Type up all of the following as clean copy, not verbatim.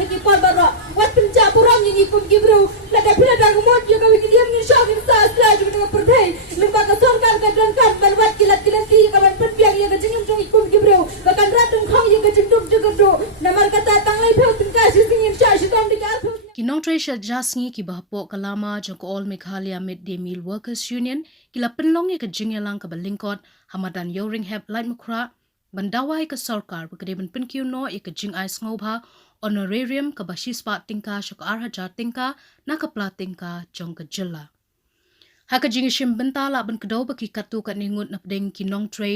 hiki por baro wat pinja puram ni kum gibru la da pila da gumot yo kawi kidiam ni shok in sa asla ju ka pradhai limba ka sarkar ka dan kan balwat kilat kilat ki ka ban pradhyang ya ka jingim jong ikum gibru ka kan ratun khong ya ka jinduk jugadu namar kata tanglai pheu tin ka shi singin sha shi tom dikar pheu Kinong Tresha Jasngi ki bahpo kalama jong all Meghalaya Midday Meal Workers Union kila penlong ya ka jingyalang ka balingkot hamadan yoring heb light mukra bandawai ka sarkar bagreban penkiu no ya ka jing ais ngobha honorarium ka bashispa tingka shok arhaja tingka nakapla tingka jong ka jilla haka jingishim bentala ban kdo baki katu ka ningut napdeng Kinong Tre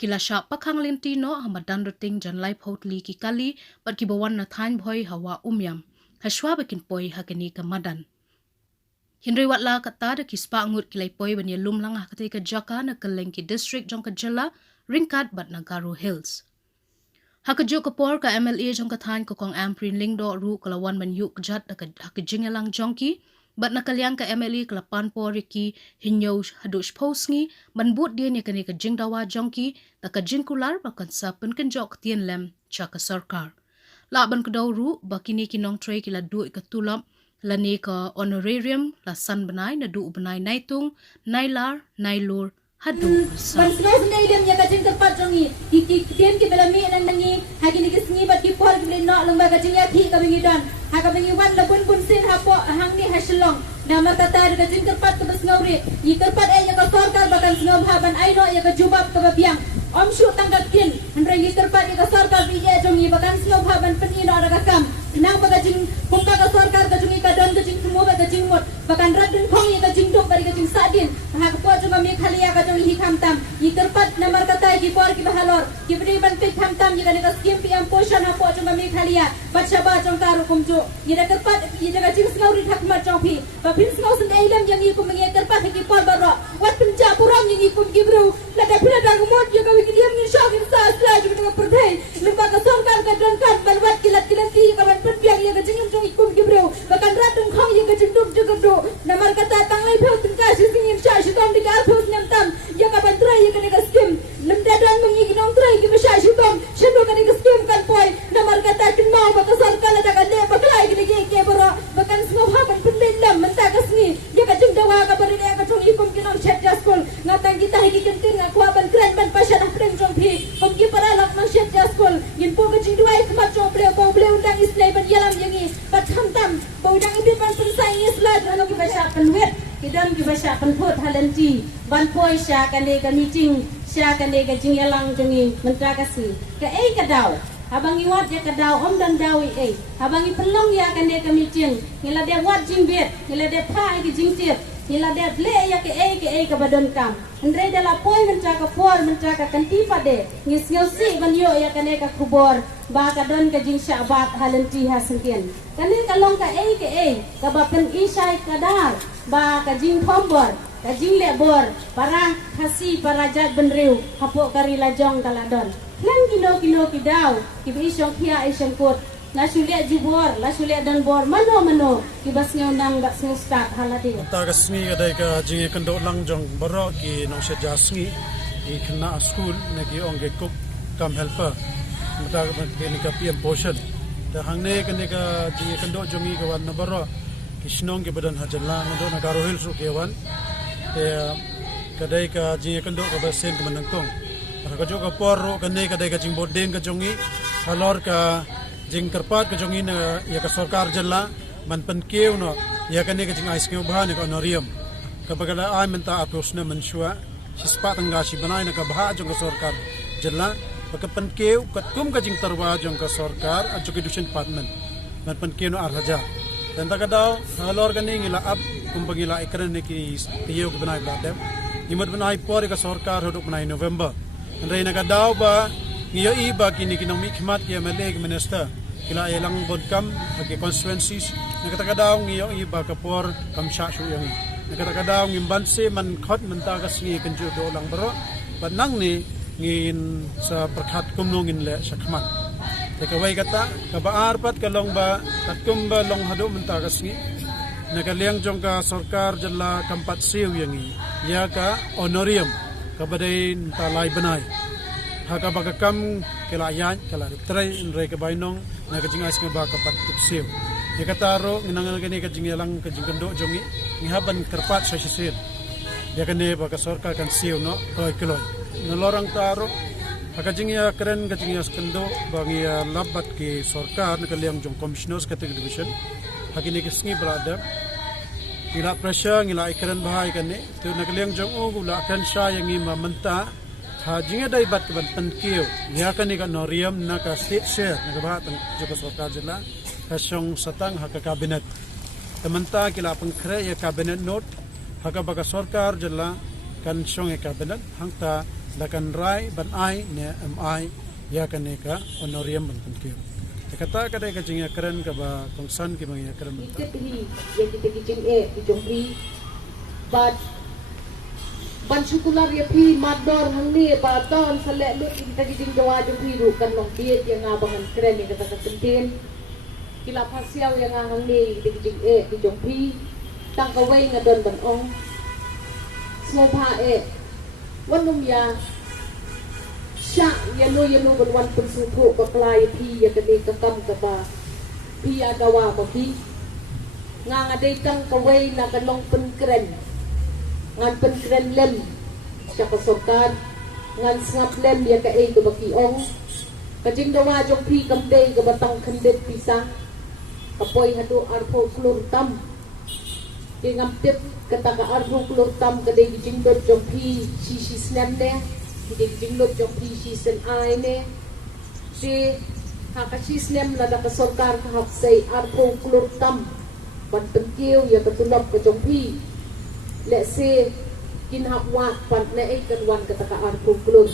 kila sha pakhang linti no hamadan roting jan life hotli ki kali bat ki bawan na thain bhoi hawa umyam hashwa bakin poi hakani ka madan Hinri watla kata da kispa ngut kilai poi ban ya lumlang hakate ka jaka na kalengki district jong ka jilla ringkat bat na Garo Hills hakajo ka por ka MLA jong ka thain ko kong amprin lingdo ru kalawan man yu kjat da ka jingalang jongki bat na kalyang ka MLA kalapan por ki hinyo hadush posngi man but dia ne kani ka jingdawa jongki da ka jinkular bakan sa penken jok tien lem cha ka sarkar laban kedaw ru bakini Kinong Tre kila du ka tulap lani ka honorarium la san banai na du banai naitung nailar nailur hadu ban snow sendai dem ya ka jing tempat jongi ki tien ki belami nan nangi hagini ki sngi bat ki por ki no lomba ka jing ya thi ka bingi dan ha ka bingi wan la bun sin ha po hang ni haslong nama kata ka jing tempat ka snow ri yi tempat ya ka sarkar bakan snow ban ai no ya ka jubab ka biang om shu tangkat kin andre yi tempat ya ka sarkar bi ya jongi bakan snow ban peni no ra ka kam nang baga jing kumka ka sarkar ka jongi ka don ka jing semua ka jing mot bakan radun khong ya ka jing dok bari ka jing sadin ha ka po jonga mi khalia ka jongi hi khamtam yi terpat namar kata ki por ki bahalor ki bri ban pe khamtam yi ka skim pi am poshan ha po jonga mi khalia bacha ba jong ka rukum jo yi da terpat yi da jing sngaw ri thak ma jong phi ba pin sngaw sen eilam yang yi kum ngi terpat ki por baro wat pinja puram yi kum gibru la da pila da gumot yi ka wi kidiam ni shok in sa asla ju ka pradhai limba ka sarkar ka dan kan balwat kilat kilat ki ka ban pradhyang ya ka jingim jong ikum gibru bakan ratun khong yi ka jinduk jugadu namar kata tanglai pheu tin ka shi singin sha shi tom dikar pheu nyam tam ya ka ban trai ya ka skim limda dan mengi Kinong Tre ki ba sha shi tom shino ka skim kan poi namar kata tin mau ba ka sarkar la da ka le ba klai ki ke baro bakan snow ha ban pin lam menta ka sngi ya ka jing dawa ka bari ka jong ikum Kinong chat jaskol ngatang kita higi kentin ngakwa ban kren ban pasha na preng jong phi kom ki para lak nang chat jaskol yin po ka jing duai khmat jong ple ko ple undang islai ban yalam yangi bat kham tam bo dang ibi ban pun sai islat ano ki ba sha pan wet kidam ki ba sha pan phot halanti ban poi sha ka le ka meeting sha ka le ka jing yalang jongi mentra ka si ka ei ka daw habang iwat ya ka daw om dan dawi ei habang ipelong ya ka le ka meeting ngila de wat jing bet ngila de pha ki jing tiet ngila de le ya ka ei ka badon kam andre de la poi mentra ka for mentra ka kanti pade ngis ngau si ban yo ya ka le ka kubor ba ka don ka jing syabat halanti ha sengken kane ka long ka ei ka ba pen isai ka dar ba ka jing thombor ka jing le bor para khasi para jat benriu hapo karila jong kaladon lang kilo ki daw ki bi syong khia ai syong kot la sulia jubor la sulia dan bor mano ki bas ngau nang bak sing start haladi ta ka sngi ka dai ka jing kan do lang jong baro ki nong sha jasngi i khna school ne ki ong ge cook kam helper mata ka ni ka pm portion ta hangne ka ne ka jing kan do jongi ka wan na baro ki snong ke badan hajalla na do na Garo Hills ru ke wan te ka dai ka jing kan do ka ba sen ka manang tong ka jo ka por ro ka ne ka dai ka jing bodeng ka jongi halor ka jing karpat ka jongi na ya ka sarkar jalla man pan keu no ya ka ne ka jing ice keu bha ne ka honorarium ka bagala ai menta apusna manshua sispa tangga si banai na ka bha jong ka sarkar jalla ka pan keu ka kum ka jing tarwa jong ka sarkar education department man pan keu no arhaja dan ta ka daw halor ka ne ngila ab kum bagila ikran ne ki tiyo ka banai bladem imot banai por ka sarkar hodok banai November andai na ka daw ba ngiyo iba kini kinong mikmat ki MLA ki minister kila ilang bodkam bagi constituencies nakatagadaw ngiyo iba kapor kamsha shu yang nakatagadaw ngimbanse man khot menta ka singi kanju do lang baro panang ni ngin sa prakhat kumnongin le sakman tekawai kata kabaar pat kalong ba tatkum ba long hado menta ka singi nakaliang jong ka sarkar jalla kampat siu yangi ya ka honorarium kabadai talai banai haka bagakam kala yan kala try in re ka bainong na kajing ais nga ba kapat tupsiw ikataro nginangan kani kajing yalang kajing kendo jongi ngihaban kerpat sa sisir ya kani ba ka sorka kan siw no kloy nolorang taro kajing ya keren kajing ya kendo bangi labat ki sorkar na kaliang jong commissioners katig division hakini kisngi brother ila pressure ngila ikran bahai kani tu na kaliang jong gula kan sha yang ima menta jinga dai bat ban pankio ya kani ka norium na ka state share na ba tang joko sarkar jila kasong satang haka cabinet tamanta kila pangkre ya cabinet note haka baga sarkar jila kan song ya cabinet hangta lakan rai ban ai ne mi ya kani ka honorium ban pankio kata kadai ka jinga keren ka ba kongsan ki bang ya keren yang kita kijing di Jomri but ban syukular ya pi mador hang ni ba ton selek lut kita kijing doa Jomri ru kan long biet yang abangan keren ni kata penting kila pasiau yang hang ni kita kijing di Jomri tang kawai ngadon ban ong sopa wanum ya sya yanu berwan pensuku baklai pi ya kene kakam kaba pi agawa mapi ngang adai tang kawai na kanong penkren ngan penkren lem sya kasokan ngan snap lem ya ka ko baki ong kajing dawa jong pi kamde ka batang khandet pisang kapoy hadu arpo klur tam ngam tip kata ka arpo klur tam kadai jing dot jong pi si snap ne hindi jinglot yung season ay ne si hakasisnem na nakasokar kahapsay arpo klurtam panpentiw ya katulap ka jong pi let's say kinhapwat pan na ay kanwan kataka arpo klur